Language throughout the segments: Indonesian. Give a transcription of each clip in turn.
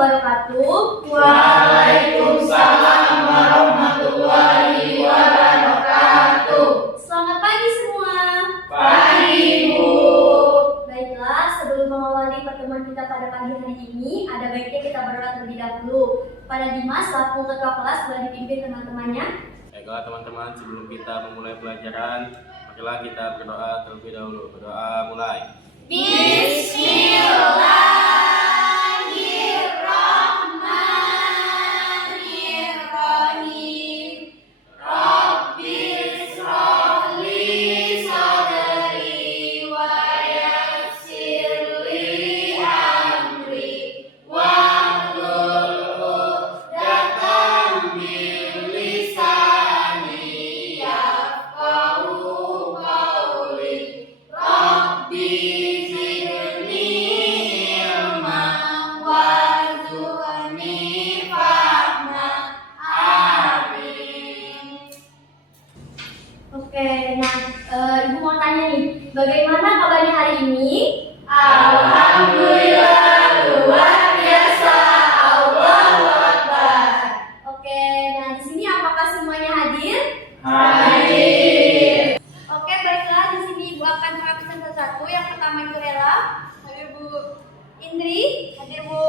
wabarakatuh. Waalaikumsalam warahmatullahi wabarakatuh. Selamat pagi semua. Pagi, Bu. Baiklah, sebelum mengawali pertemuan kita pada pagi hari ini, ada baiknya kita berdoa terlebih dahulu. Pada Dimas, selaku ketua kelas, boleh dipimpin teman-temannya. Baiklah teman-teman, sebelum kita memulai pelajaran, marilah kita berdoa terlebih dahulu. Berdoa mulai. Bismillahirrahmanirrahim. Rabbis shrahli sadri wa yassirli amri wahlul 'uqdatam min lisani yafqahu qawli. Rabbi zidni ilman warzuqni fahma. Amin. Oke, nah Ibu mau tanya nih, bagaimana kabarnya hari ini? Alhamdulillah, luar biasa. Allahu Akbar. Oke, nah di sini apakah semuanya hadir? Hadir. Oke, baiklah, di sini Ibu akan mengabsen satu-satu. Yang pertama itu Ella, hadir Bu Indri, hadir Bu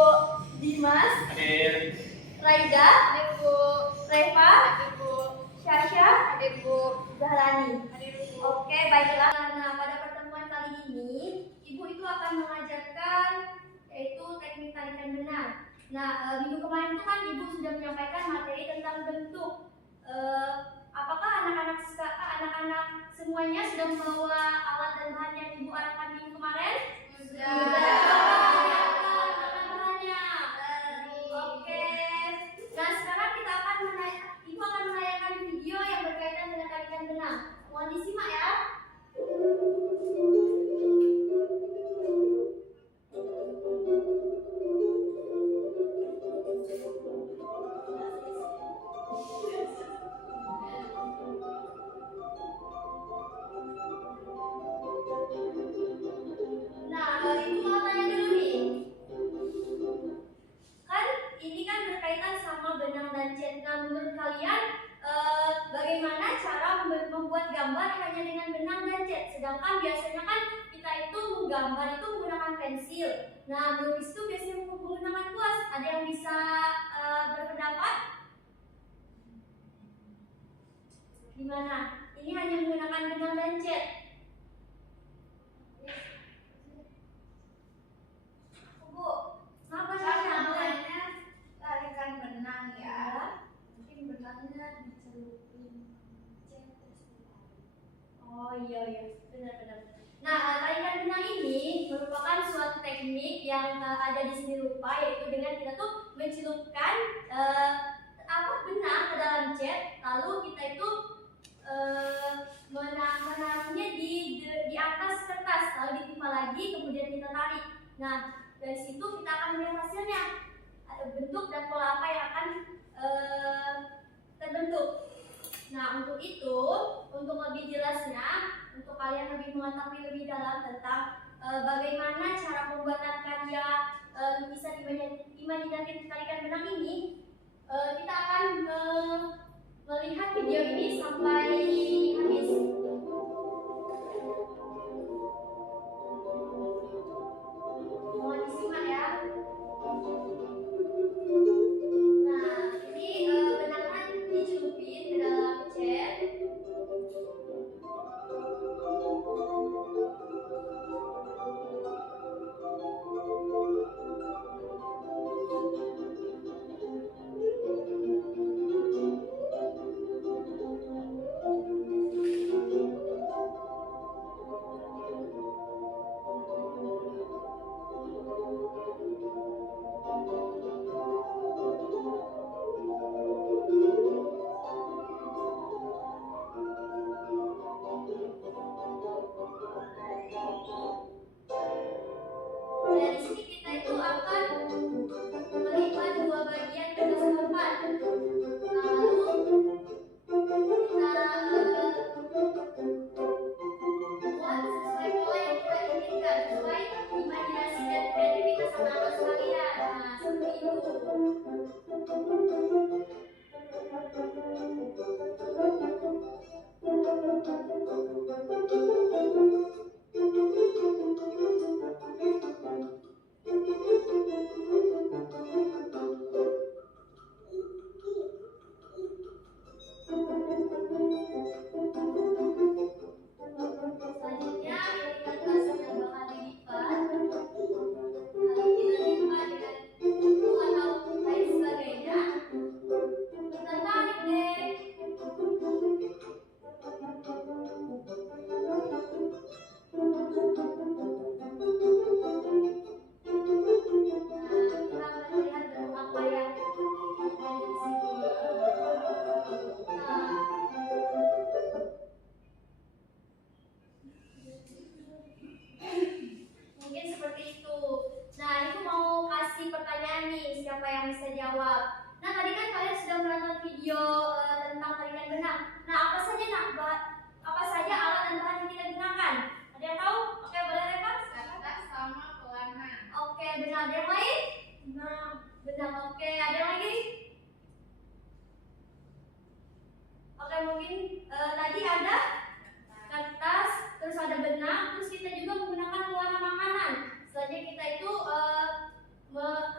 Dimas, Hadir. Raida, hadir Bu Reva, hadir Bu Syasha, hadir Bu Zahrani, hadir Bu. Oke, baiklah. Nah, pada pertemuan kali ini, Ibu itu akan mengajarkan yaitu teknik tarikan benang. Nah, minggu kemarin itu kan Ibu sudah menyampaikan materi tentang bentuk. Apakah anak-anak semuanya sudah membawa alat dan bahan yang Ibu arahkan minggu kemarin? Bahannya. Oke. Nah, sekarang Ibu akan menayangkan video yang berkaitan dengan tarikan benang. Mohon disimak ya. Nah, Ibu mau tanya dulu nih. Kan ini kan berkaitan sama benang dan cat. Nah, menurut kalian bagaimana cara membuat gambar hanya dengan benang dan cat? Sedangkan biasanya kan kita itu menggambar itu menggunakan pensil. Nah, melukis itu biasanya menggunakan kuas. Ada yang bisa berpendapat? Gimana? Ini hanya menggunakan benang dan cat. Bu, kenapa Namanya tarikan benang ya. Mungkin benangnya dicelupin cat terus ditarik. Oh iya, benar-benar. Nah, tarikan benang ini merupakan suatu teknik yang ada di seni rupa, yaitu dengan kita tuh mencelupkan benang ke dalam cat, lalu kita itu menaruhnya di atas kertas, lalu ditimpa lagi, kemudian kita tarik. Nah, dari situ kita akan melihat hasilnya, ada bentuk dan pola apa yang akan terbentuk. Nah, untuk itu, untuk lebih jelasnya, untuk kalian lebih mengetahui lebih dalam tentang bagaimana cara pembuatan karya lukisan imajinatif tarikan benang ini, kita akan melihat video ini sampai habis. Mohon disimak ya. Nah, ini benangnya dicelupin ke dalam cat. video tentang tarikan benang. Nah, apa saja alat dan bahan yang kita gunakan? Ada yang tahu? Oke, boleh Reva? Kertas sama pewarna. Oke, benar. Ada yang lain? Benang. Oke, ada yang lagi? Oke, mungkin tadi ada kertas, terus ada benang, terus kita juga menggunakan pewarna makanan. Selanjutnya kita itu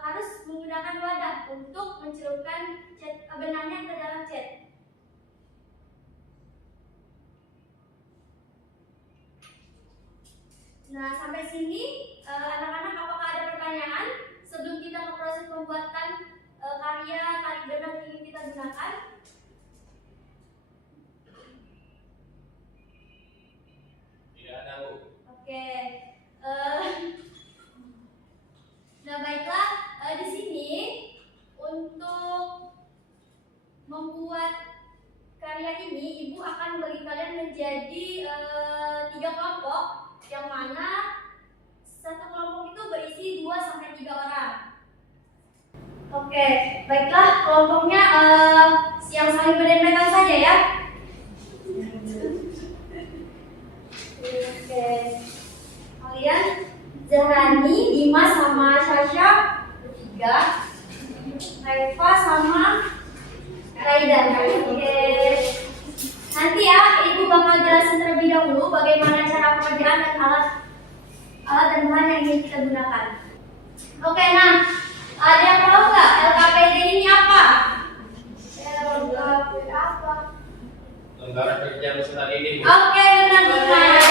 harus menggunakan wadah untuk mencelupkan benangnya ke dalam cat. Nah, sampai sini anak-anak, apakah ada pertanyaan sebelum kita ke proses pembuatan karya tarik benang yang ingin kita gunakan? Tidak ada, Bu. Oke. Nah, baiklah, di sini untuk membuat karya ini, Ibu akan membagi kalian menjadi 3 kelompok, yang mana satu kelompok itu berisi 2 sampai 3 orang. Oke, baiklah, kelompoknya yang saling berdempetan saja ya. Oke, kalian Zahrani, Dimas sama Sasha bertiga, Reva sama Raidan. Oke, nanti ya Ibu bakal jelasin terlebih dahulu bagaimana cara pengerjaan dan alat dan bahan yang ingin kita gunakan. Oke, nah ada yang tahu nggak LKPD ini apa? LKPD apa? Lembaga Kerja Peserta Didik, Bu. Oke, benar Dimas.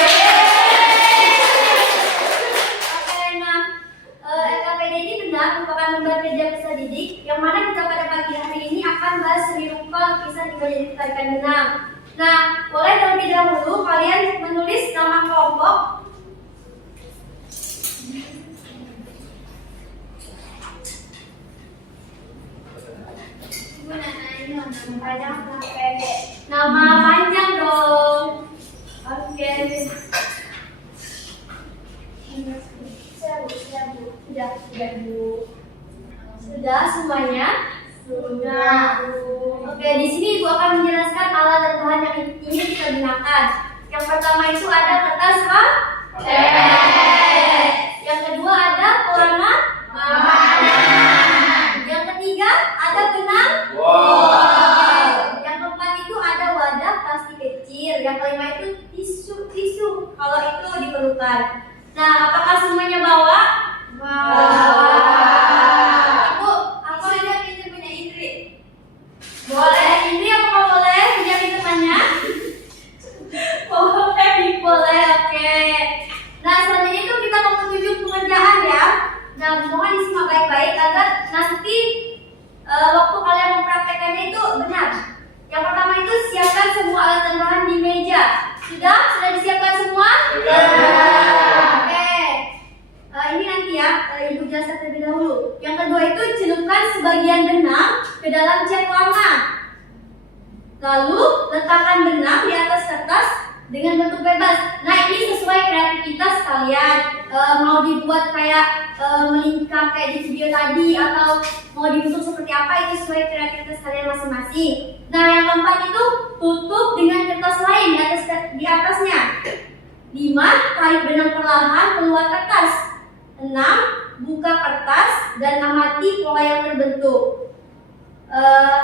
LKPD ini benar merupakan lembaga kerja peserta didik yang mana kita pada pagi hari ini akan bahas seni rupa, lukisan, hingga jadi tarikan benang. Nah, boleh terlebih dahulu kalian menulis nama kelompok. Nama panjang dong. Oke. Sudah Bu. Sudah semuanya? Sudah. Oke, di sini Ibu akan menjelaskan alat dan bahan yang ingin kita gunakan. Yang pertama itu ada kertas yang kedua ada pewarna yang ketiga ada benang yang keempat itu ada wadah plastik kecil, yang kelima itu tisu kalau itu diperlukan. Nah, apakah semuanya bawa? Ibu, aku ada pinjam punya Indri. Boleh, Indri apakah boleh pinjam temannya? Boleh, oke. Nah, selanjutnya itu kita mau menuju pengerjaan ya. Nah, mohon disimak baik-baik agar nanti waktu kalian mempraktekannya itu benar. Yang pertama itu siapkan semua alat dan bahan di meja. Sudah disiapkan semua? Oke. Ini nanti ya, Ibu jelaskan terlebih dahulu. Yang kedua itu celupkan sebagian benang ke dalam cat warna. Lalu letakkan benang di atas kertas dengan bentuk bebas. Nah, ini sesuai kreativitas kalian. Mau dibuat kayak melingkar kayak di video tadi atau mau dibentuk seperti apa, itu sesuai kreativitas kalian masing-masing. Nah, yang keempat itu tutup dengan kertas lain di atasnya. 5. Tarik benang perlahan keluar kertas. 6. Buka kertas dan amati pola yang terbentuk.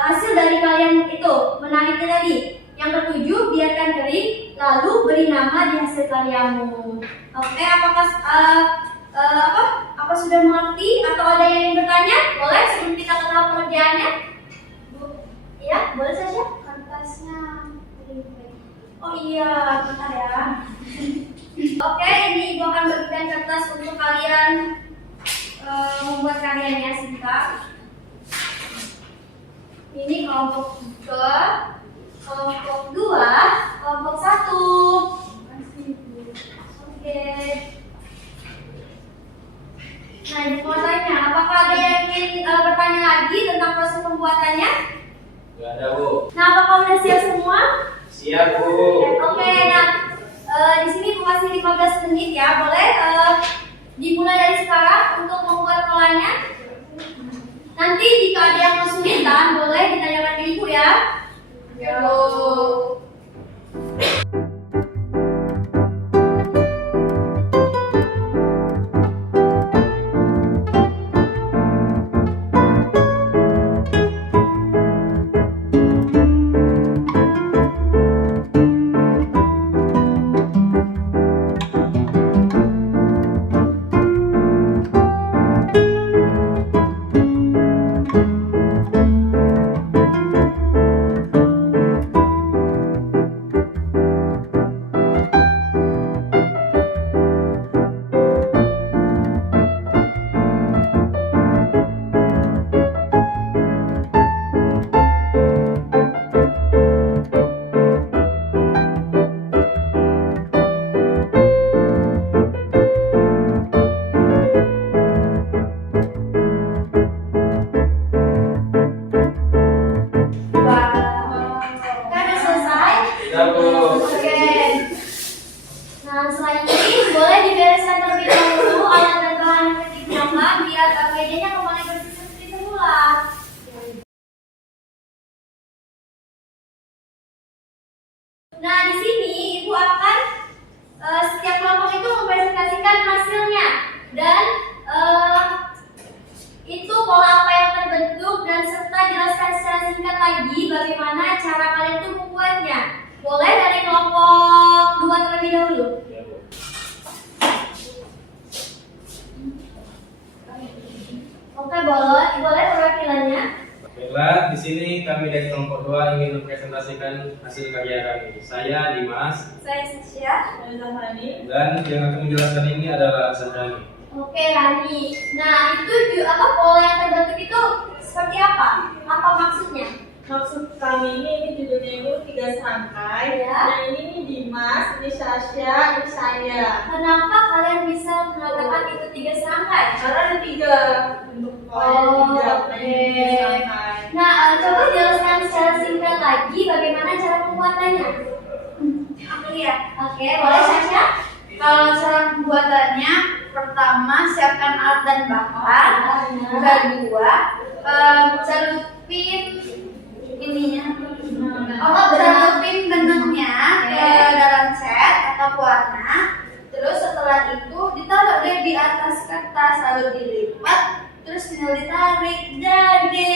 Hasil dari kalian itu menariknya tadi. Yang ketujuh, biarkan kering, lalu beri nama di hasil karyamu. Oke, apa sudah mengerti atau ada yang ingin bertanya? Boleh sebelum kita ke tahap pengerjaannya. Bu, ya, boleh saja. Kertasnya Oh iya, bentar ya. Oke, ini Ibu akan bagikan kertas untuk kalian membuat karyanya singkat. Ini kelompok 3, kelompok 2, kelompok 1. Oke. Nah, Ibu mau tanya, apakah ada yang ingin bertanya lagi tentang proses pembuatannya? Tidak ada, Bu. Nah, apakah udah siap semua? Siap, Bu. Oke, nah di sini Ibu kasih 15 menit ya, boleh dimulai dari sekarang untuk membuat polanya. Nanti jika ada yang kesulitan boleh ditanyakan ke ibu ya. Ya, Bu. Kan udah selesai? Ya, Bu. Oke. Nah, setelah ini boleh dibereskan terlebih dahulu alat dan bahan yang digunakan biar APD-nya kembali bersih seperti semula. Nah, di sini Ibu akan setiap kelompok itu mempresentasikan hasilnya dan itu pola apa yang terbentuk dan serta jelaskan secara singkat lagi bagaimana cara kalian itu membuatnya. Boleh dari kelompok 2 terlebih dahulu. Ya, Bu. Oke, boleh perwakilannya. Baiklah, di sini kami dari kelompok 2 ingin mempresentasikan hasil karya kami. Saya Dimas Saya Sasha. dan yang akan menjelaskan ini adalah Sahrani. Oke, Rani. Nah, itu apa pola yang terbentuk itu seperti apa? Apa maksudnya? Maksud kami ini judulnya itu 3 serangkai. Ya. Nah ini Dimas, ini Sasha, ini saya. Kenapa kalian bisa mengatakan itu 3 serangkai? Karena ada 3 bentuk polanya, Oh, 3 oke. serangkai. Nah, coba jelaskan secara singkat lagi bagaimana cara pembuatannya. Aku ya. Oke, boleh Sasha? Kalau cara pembuatannya, pertama siapkan alat dan bahan. Kedua, celupin ininya. Celupin benangnya ke dalam cat atau warna. Terus setelah itu ditaruh deh di atas kertas lalu dilipat. Terus tinggal ditarik jadi.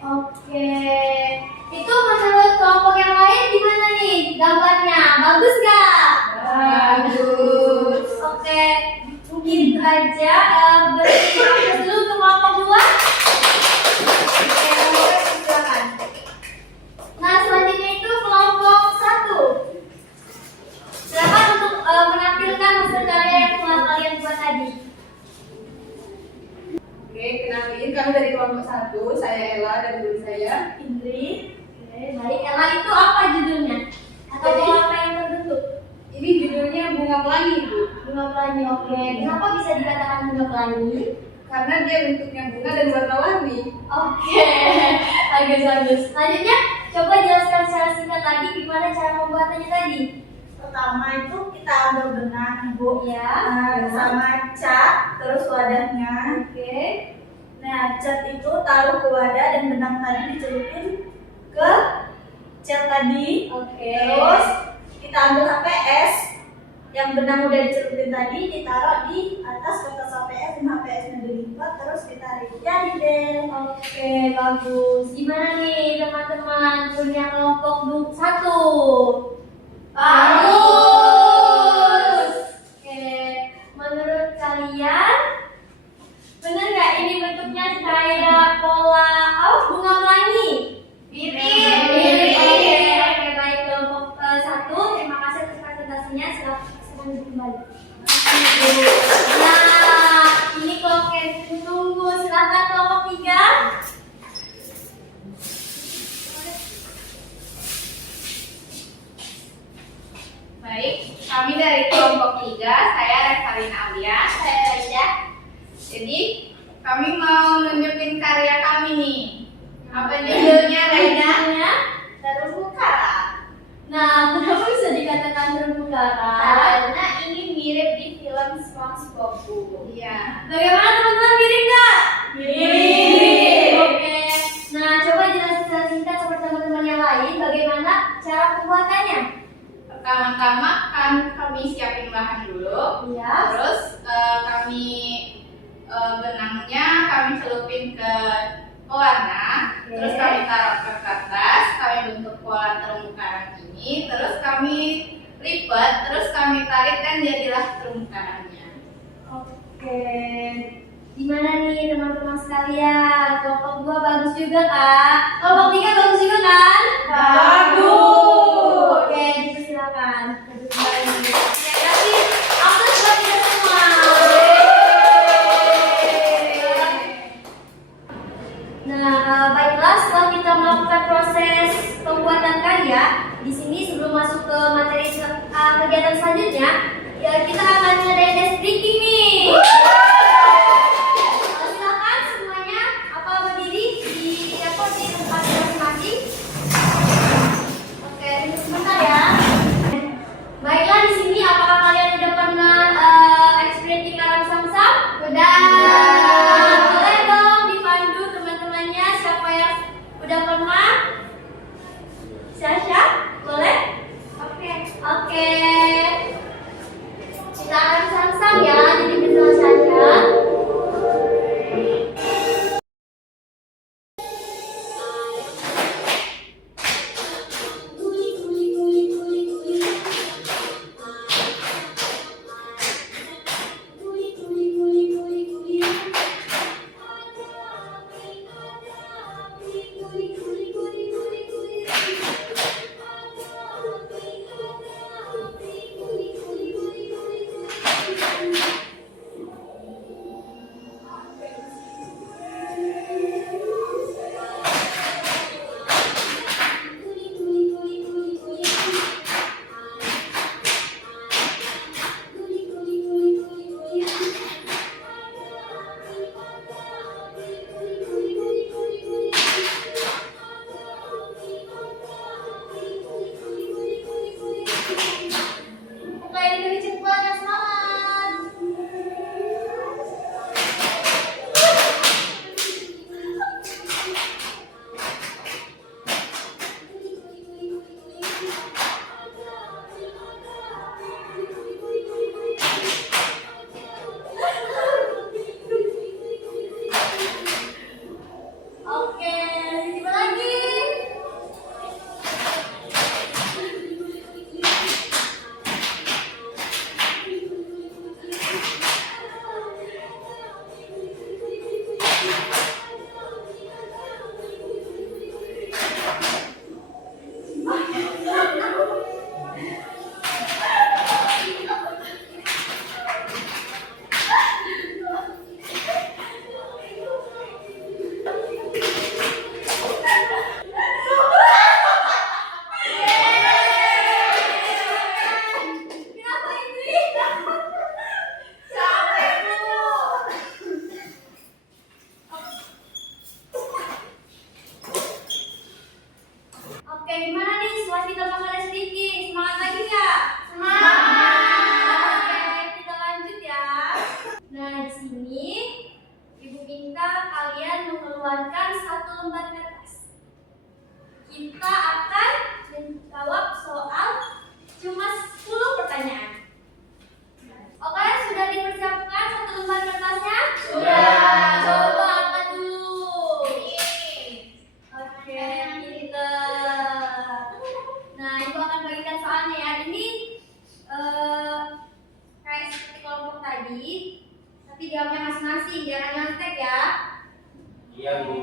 Oke. Itu menurut kelompok yang lain gimana nih gambarnya? Bagus gak? Bagus. Oke, mungkin itu aja. Beri aplaus dulu untuk kelompok 2. Oke, boleh silakan. Nah, selanjutnya itu kelompok 1. Silakan untuk menampilkan hasil karya yang telah kalian buat tadi. Oke, kenalin kami dari kelompok 1. Saya Ella dan guru saya Indri. Oke, baik. Ella itu apa judulnya? Atau Jadi- pola apa yang terbentuk? Ini judulnya Bunga Pelangi, Bu. Bunga pelangi. Oke, kenapa bisa dikatakan bunga pelangi? Karena dia bentuknya bunga dan warna-warni. Oke, bagus. Selanjutnya, coba jelaskan secara singkat lagi gimana cara pembuatannya tadi. Pertama itu kita ambil benang, Ibu. Ya. Sama cat, terus wadahnya. Oke. Nah, cat itu taruh ke wadah dan benang tadi dicelupin ke cat tadi. Oke. Terus kita ambil HPS yang benang udah dicelupin tadi, ditaruh di atas kertas HPS dan HPS-nya dilipat terus ditarik. Jadi deh. Oke, bagus. Gimana nih teman-teman punya kelompok 1? Bagus. Oke, menurut kalian benar nggak ini bentuknya kayak pola bunga pelangi? Mirip. Oke, baik kelompok 1. Terima kasih atas presentasinya. Silakan kembali. Nah, ini kelompok yang ditunggu. Silakan kelompok 3. Baik, kami dari kelompok 3. Saya Revalina Alia. Saya Raida. Jadi, kami mau nunjukin karya kami nih. Apa judulnya, Raida? Terumbu karang. Nah, kenapa bisa dikatakan terumbu karang? Karena ini mirip di film SpongeBob, Bu. Iya. Bagaimana teman-teman, mirip nggak? Mirip. cara pembuatannya? Pertama-tama kan kami siapin bahan dulu. Iya. Terus kami benangnya kami celupin ke pewarna. Oke. Terus kami taruh ke kertas, kami bentuk pola terumbu karang ini. Terus kami lipat, terus kami tarik dan jadilah terumbu karangnya. Oke. Gimana nih teman-teman sekalian? Kelompok 2 bagus juga kak? Kelompok 3 bagus juga kan? Bagus. Oke, dipersilakan. Duduk kembali. Ya, kasih aplaus buat kita semua. Nah, baiklah setelah kita melakukan proses pembuatan karya, di sini sebelum masuk ke materi kegiatan selanjutnya, ya kita akan ngadain desk breaking nih. Silakan semuanya apa berdiri di tempat masing-masing. Oke, tunggu sebentar ya. Baiklah di sini apakah kalian udah pernah experience alam samsam? Udah. Boleh dong dipandu teman-temannya siapa yang udah pernah? Syasha, boleh? Oke. Oke. Kita akan samsam ya, jadi bersama Syasha. mengeluarkan satu lembar kertas. Kita akan menjawab soal cuma 10 pertanyaan. Oke, sudah dipersiapkan satu lembar kertasnya? Sudah. Coba angkat dulu. Oke, pinter. Nah, ibu akan bagikan soalnya ya. Ini kayak seperti kelompok tadi, tapi jawabnya masing-masing, jangan nyontek ya. Iya, Bu.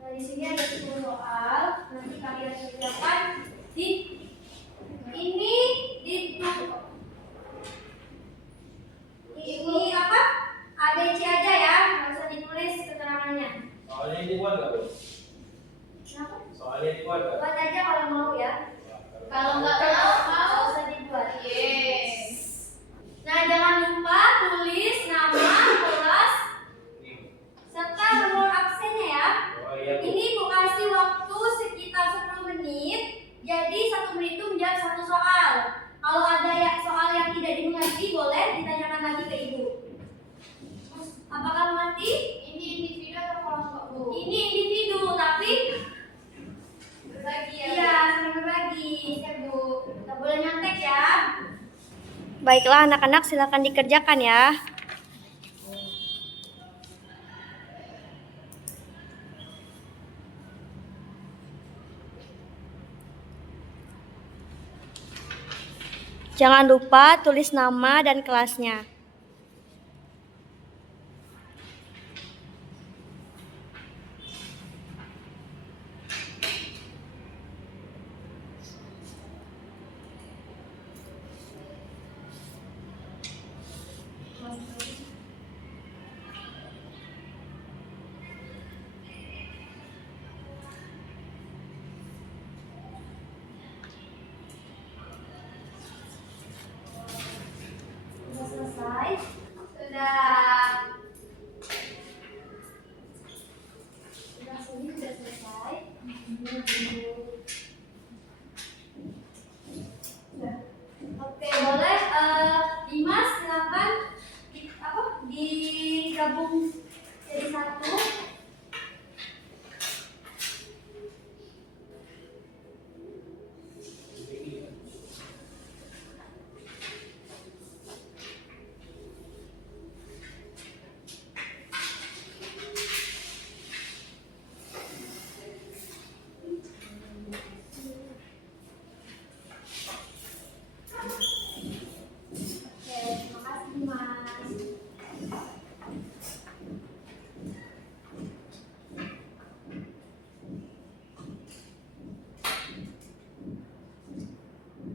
Nah, di sini ada 10 soal. Nanti kalian kerjakan di ini ini apa? ABC aja ya, nggak usah ditulis keterangannya. Soalnya dibuat nggak, Bu? Kenapa? Soalnya dibuat nggak? Buat aja kalau mau ya. Kalau nggak Nggak mau, usah dibuat. yes. Nah, jangan lupa tulis nama, kelas, serta nomor absennya ya. Oh iya, Bu. Ini Bu kasih waktu sekitar 10 menit. Jadi 1 menit itu menjawab satu soal. Kalau ada soal yang tidak dimengerti, boleh ditanyakan lagi ke Ibu. Apakah mengerti? Ini Ini individu, tapi berbagi ya. iya, saling berbagi, ya Bu. Nggak boleh nyontek ya. Baiklah anak-anak, silakan dikerjakan ya. Jangan lupa tulis nama dan kelasnya. Sudah selesai? Sudah. Sudah selesai. Oke, boleh Dimas silakan digabung jadi satu. Oke, terima kasih Dimas.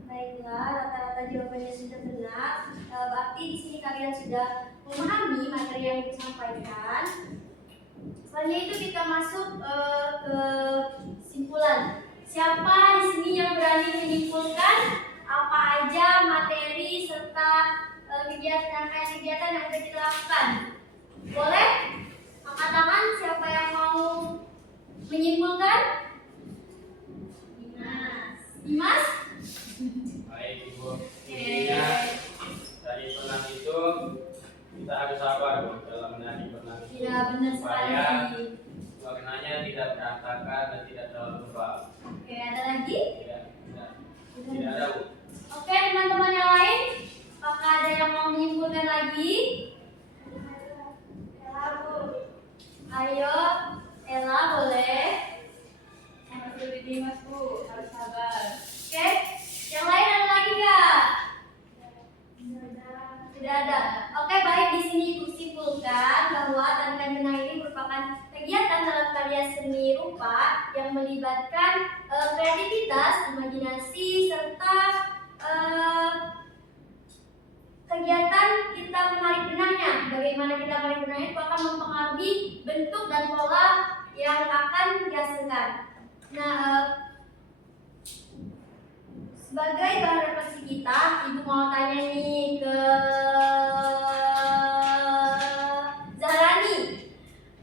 Baiklah, rata-rata jawabannya sudah benar. Berarti di sini kalian sudah memahami materi yang disampaikan. Selanjutnya itu kita masuk ke kesimpulan. Siapa di sini yang berani menyimpulkan apa aja materi serta kegiatan yang sudah kita lakukan? Boleh? Angkat tangan siapa yang mau menyimpulkan? Dimas? Baik Ibu. Intinya dari penang itu kita harus sabar Bu dalam menghadapi penang itu. Tidak benar Supaya sekali. warnanya tidak berantakan dan tidak terlalu tebal. Oke, ada lagi? Tidak ada Bu. Oke, teman-teman yang lain, apakah ada yang mau menyimpulkan lagi? Ayo, Ella boleh. Masih Dimas Bu, harus sabar. Oke, yang lain ada lagi nggak? Tidak ada. Oke, baik, di sini Ibu simpulkan bahwa tarikan benang ini merupakan kegiatan dalam karya seni rupa yang melibatkan kreativitas, imajinasi, serta kegiatan kita menarik benangnya. Bagaimana kita menarik benangnya itu akan mempengaruhi bentuk dan pola yang akan dihasilkan. Nah, sebagai bahan refleksi kita, Ibu mau tanya nih ke Zahrani.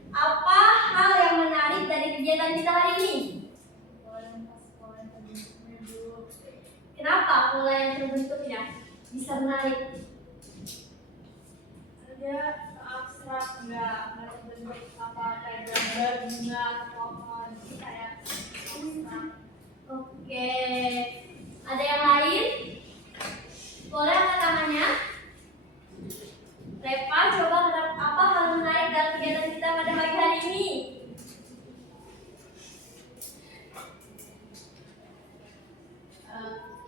Apa hal yang menarik dari kegiatan kita hari ini? Kenapa pola yang terbentuknya bisa menarik? Ada abstrak enggak bentuk apa kayak gambar bunga pohon kayak abstrak. Oke, ada yang lain? Boleh angkat tangannya? Reva, coba apa hal menarik dalam kegiatan kita pada pagi hari ini?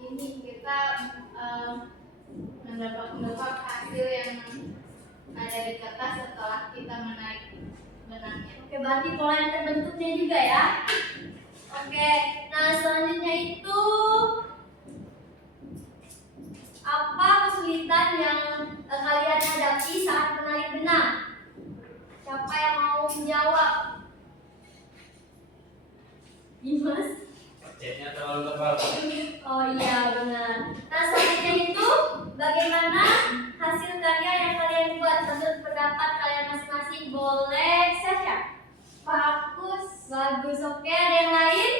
Ini kita mendapat hasil yang ada di kertas setelah kita menaik benangnya. Oke, berarti pola yang terbentuknya juga ya. Oke, nah selanjutnya itu apa kesulitan yang kalian hadapi saat menarik benang? Siapa yang mau menjawab? Dimas? Catnya terlalu tebal. Oh iya benar. Nah selanjutnya itu bagaimana hasil karya yang kalian buat menurut pendapat kalian masing-masing? Boleh Sasha? Bagus. Bagus. Oke, ada yang lain?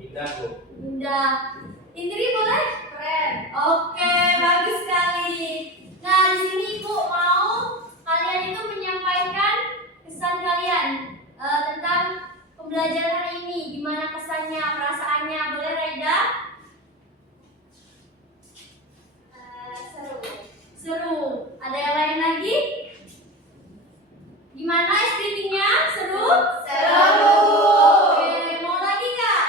Indah Bu. Indah. Indri boleh? Keren. Oke, bagus sekali. Nah di sini Ibu mau kalian itu menyampaikan kesan kalian tentang pembelajaran ini? Gimana kesannya, perasaannya? Boleh Raida? Seru. Seru. Ada yang lain lagi? Gimana speakingnya? Seru? Seru. Oke, mau lagi nggak?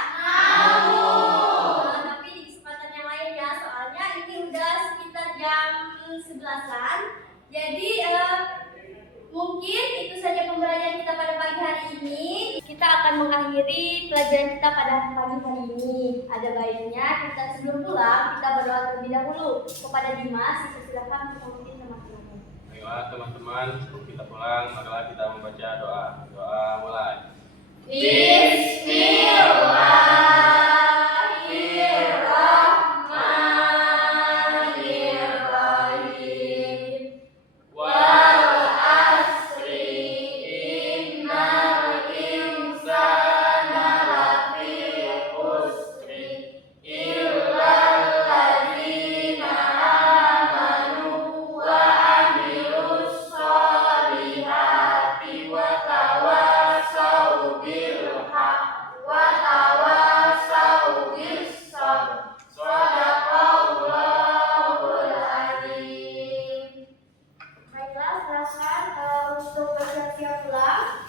Mau. Tapi di kesempatan yang lain ya, soalnya ini udah sekitar jam 11-an. Jadi mungkin itu saja pembelajaran kita pada pagi hari ini. Kita akan mengakhiri pelajaran kita pada pagi hari ini. Ada baiknya kita sebelum pulang kita berdoa terlebih dahulu kepada Dimas. Silakan untuk memimpin teman-teman. Ayolah teman-teman, sebelum kita pulang, marilah kita membaca doa. Doa mulai. Bismillahirrahmanirrahim. Wal asri innal insana lafi khusri illal ladzina amanu wa amilus solihati wa tawassaw bil haqq wa tawassaw bis sabr. Shadaqallahul azim. Baiklah, silakan untuk bersiap-siap pulang.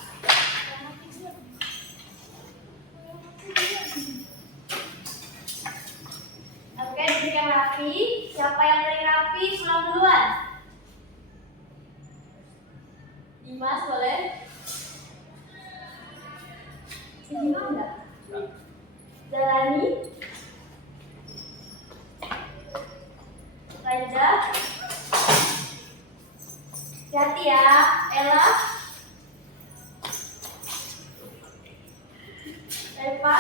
Oke, duduk yang rapi. Siapa yang paling rapi pulang duluan? Dimas boleh? Sini enggak? Jalani. Raja. Hati-hati ya, Ella. Reva.